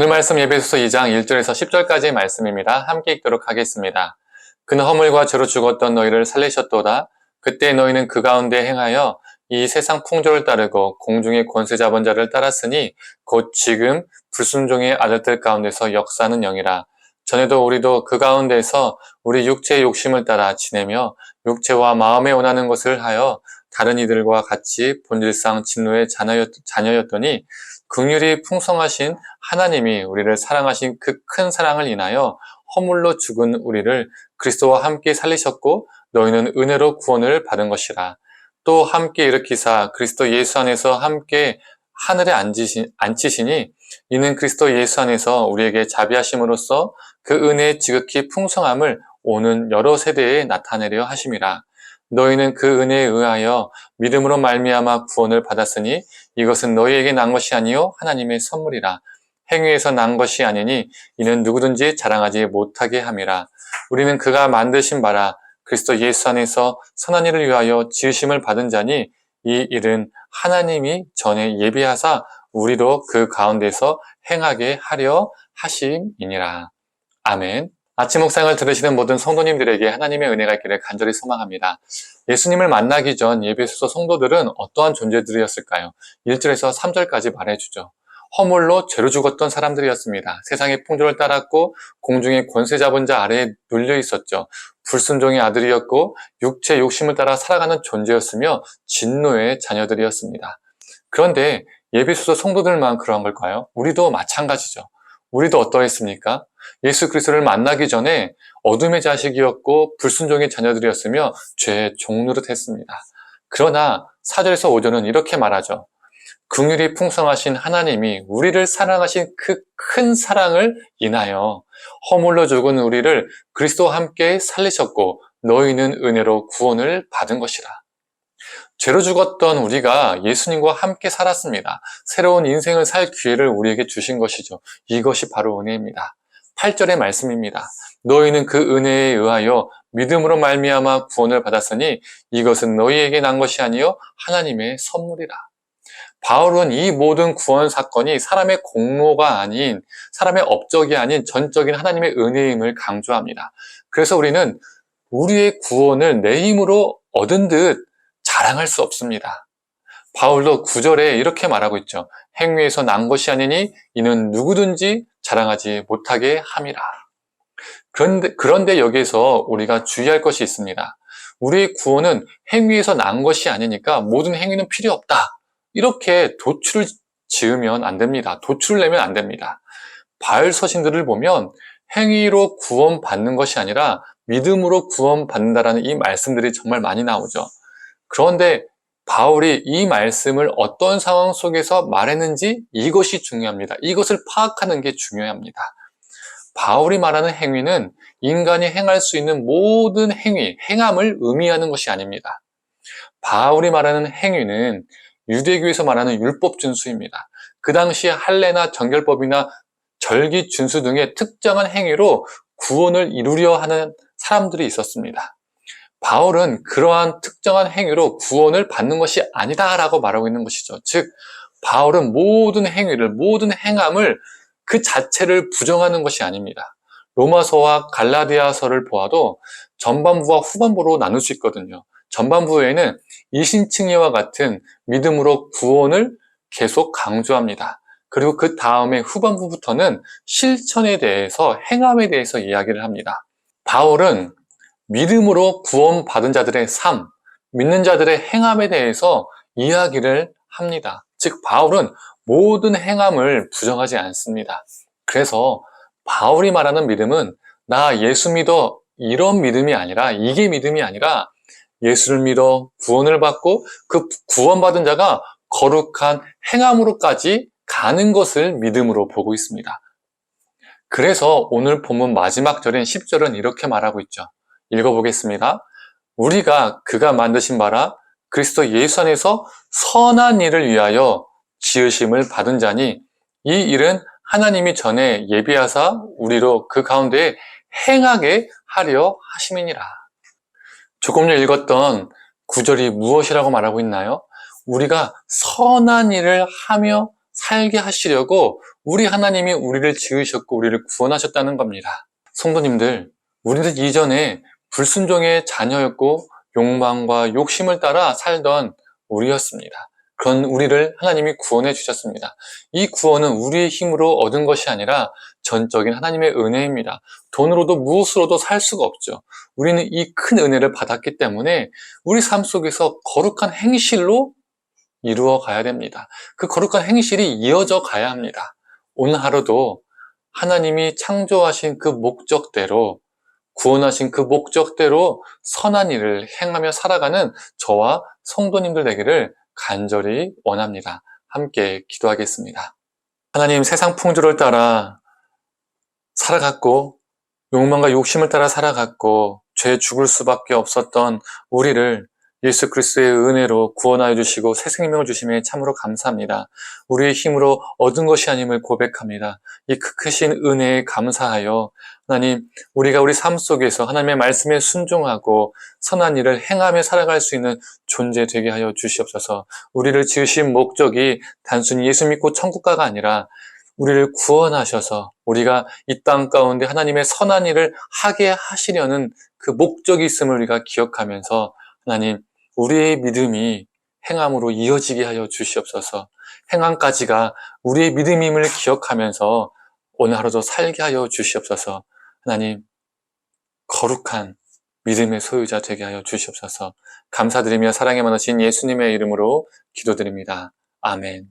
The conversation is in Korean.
오늘 말씀 에베소서 2장 1절에서 10절까지의 말씀입니다. 함께 읽도록 하겠습니다. 그는 허물과 죄로 죽었던 너희를 살리셨도다. 그때 너희는 그 가운데 행하여 이 세상 풍조를 따르고 공중의 권세 잡은 자를 따랐으니 곧 지금 불순종의 아들들 가운데서 역사하는 영이라. 전에도 우리도 그 가운데서 우리 육체의 욕심을 따라 지내며 육체와 마음에 원하는 것을 하여 다른 이들과 같이 본질상 진노의 자녀였더니 긍휼이 풍성하신 하나님이 우리를 사랑하신 그 큰 사랑을 인하여 허물로 죽은 우리를 그리스도와 함께 살리셨고 너희는 은혜로 구원을 받은 것이라. 또 함께 일으키사 그리스도 예수 안에서 함께 하늘에 앉히시니 이는 그리스도 예수 안에서 우리에게 자비하심으로써 그 은혜의 지극히 풍성함을 오는 여러 세대에 나타내려 하심이라. 너희는 그 은혜에 의하여 믿음으로 말미암아 구원을 받았으니 이것은 너희에게 난 것이 아니요 하나님의 선물이라. 행위에서 난 것이 아니니 이는 누구든지 자랑하지 못하게 함이라. 우리는 그가 만드신 바라 그리스도 예수 안에서 선한 일을 위하여 지으심을 받은 자니 이 일은 하나님이 전에 예비하사 우리로 그 가운데서 행하게 하려 하심이니라. 아멘. 아침 묵상을 들으시는 모든 성도님들에게 하나님의 은혜가 있기를 간절히 소망합니다. 예수님을 만나기 전 에베소서 성도들은 어떠한 존재들이었을까요? 1절에서 3절까지 말해주죠. 허물로 죄로 죽었던 사람들이었습니다. 세상의 풍조를 따랐고 공중의 권세 잡은 자 아래에 눌려 있었죠. 불순종의 아들이었고 육체 욕심을 따라 살아가는 존재였으며 진노의 자녀들이었습니다. 그런데 에베소서 성도들만 그러한 걸까요? 우리도 마찬가지죠. 우리도 어떠했습니까? 예수 그리스도를 만나기 전에 어둠의 자식이었고 불순종의 자녀들이었으며 죄의 종노릇했습니다. 그러나 4절에서 5절은 이렇게 말하죠. 긍휼이 풍성하신 하나님이 우리를 사랑하신 그 큰 사랑을 인하여 허물로 죽은 우리를 그리스도와 함께 살리셨고 너희는 은혜로 구원을 받은 것이라. 죄로 죽었던 우리가 예수님과 함께 살았습니다. 새로운 인생을 살 기회를 우리에게 주신 것이죠. 이것이 바로 은혜입니다. 8절의 말씀입니다. 너희는 그 은혜에 의하여 믿음으로 말미암아 구원을 받았으니 이것은 너희에게 난 것이 아니요 하나님의 선물이라. 바울은 이 모든 구원 사건이 사람의 공로가 아닌, 사람의 업적이 아닌 전적인 하나님의 은혜임을 강조합니다. 그래서 우리는 우리의 구원을 내 힘으로 얻은 듯 자랑할 수 없습니다. 바울도 9절에 이렇게 말하고 있죠. 행위에서 난 것이 아니니 이는 누구든지 자랑하지 못하게 함이라. 그런데 여기에서 우리가 주의할 것이 있습니다. 우리의 구원은 행위에서 난 것이 아니니까 모든 행위는 필요 없다. 이렇게 도출을 지으면 안 됩니다. 도출을 내면 안 됩니다. 바울 서신들을 보면 행위로 구원받는 것이 아니라 믿음으로 구원받는다라는 이 말씀들이 정말 많이 나오죠. 그런데 바울이 이 말씀을 어떤 상황 속에서 말했는지 이것이 중요합니다. 이것을 파악하는 게 중요합니다. 바울이 말하는 행위는 인간이 행할 수 있는 모든 행위, 행함을 의미하는 것이 아닙니다. 바울이 말하는 행위는 유대교에서 말하는 율법 준수입니다. 그 당시에 할례나 정결법이나 절기 준수 등의 특정한 행위로 구원을 이루려 하는 사람들이 있었습니다. 바울은 그러한 특정한 행위로 구원을 받는 것이 아니다라고 말하고 있는 것이죠. 즉, 바울은 모든 행위를, 모든 행함을 그 자체를 부정하는 것이 아닙니다. 로마서와 갈라디아서를 보아도 전반부와 후반부로 나눌 수 있거든요. 전반부에는 이신칭의와 같은 믿음으로 구원을 계속 강조합니다. 그리고 그 다음에 후반부부터는 실천에 대해서, 행함에 대해서 이야기를 합니다. 바울은 믿음으로 구원받은 자들의 삶, 믿는 자들의 행함에 대해서 이야기를 합니다. 즉, 바울은 모든 행함을 부정하지 않습니다. 그래서 바울이 말하는 믿음은 나 예수 믿어 이런 믿음이 아니라, 이게 믿음이 아니라 예수를 믿어 구원을 받고 그 구원받은 자가 거룩한 행함으로까지 가는 것을 믿음으로 보고 있습니다. 그래서 오늘 본문 마지막 절인 10절은 이렇게 말하고 있죠. 읽어보겠습니다. 우리가 그가 만드신 바라 그리스도 예수 안에서 선한 일을 위하여 지으심을 받은 자니 이 일은 하나님이 전에 예비하사 우리로 그 가운데 행하게 하려 하심이니라. 조금 전에 읽었던 9절이 무엇이라고 말하고 있나요? 우리가 선한 일을 하며 살게 하시려고 우리 하나님이 우리를 지으셨고 우리를 구원하셨다는 겁니다. 성도님들, 우리는 이전에 불순종의 자녀였고 욕망과 욕심을 따라 살던 우리였습니다. 그런 우리를 하나님이 구원해 주셨습니다. 이 구원은 우리의 힘으로 얻은 것이 아니라 전적인 하나님의 은혜입니다. 돈으로도 무엇으로도 살 수가 없죠. 우리는 이 큰 은혜를 받았기 때문에 우리 삶 속에서 거룩한 행실로 이루어 가야 됩니다. 그 거룩한 행실이 이어져 가야 합니다. 오늘 하루도 하나님이 창조하신 그 목적대로, 구원하신 그 목적대로 선한 일을 행하며 살아가는 저와 성도님들 되기를 간절히 원합니다. 함께 기도하겠습니다. 하나님, 세상 풍조를 따라 살아갔고 욕망과 욕심을 따라 살아갔고 죄 죽을 수밖에 없었던 우리를 예수 그리스도의 은혜로 구원하여 주시고 새 생명을 주심에 참으로 감사합니다. 우리의 힘으로 얻은 것이 아님을 고백합니다. 이 크신 은혜에 감사하여 하나님, 우리가 우리 삶 속에서 하나님의 말씀에 순종하고 선한 일을 행하며 살아갈 수 있는 존재 되게 하여 주시옵소서. 우리를 지으신 목적이 단순히 예수 믿고 천국 가가 아니라 우리를 구원하셔서 우리가 이 땅 가운데 하나님의 선한 일을 하게 하시려는 그 목적이 있음을 우리가 기억하면서 하나님, 우리의 믿음이 행함으로 이어지게 하여 주시옵소서. 행함까지가 우리의 믿음임을 기억하면서 오늘 하루도 살게 하여 주시옵소서. 하나님, 거룩한 믿음의 소유자 되게 하여 주시옵소서. 감사드리며 사랑에 많으신 예수님의 이름으로 기도드립니다. 아멘.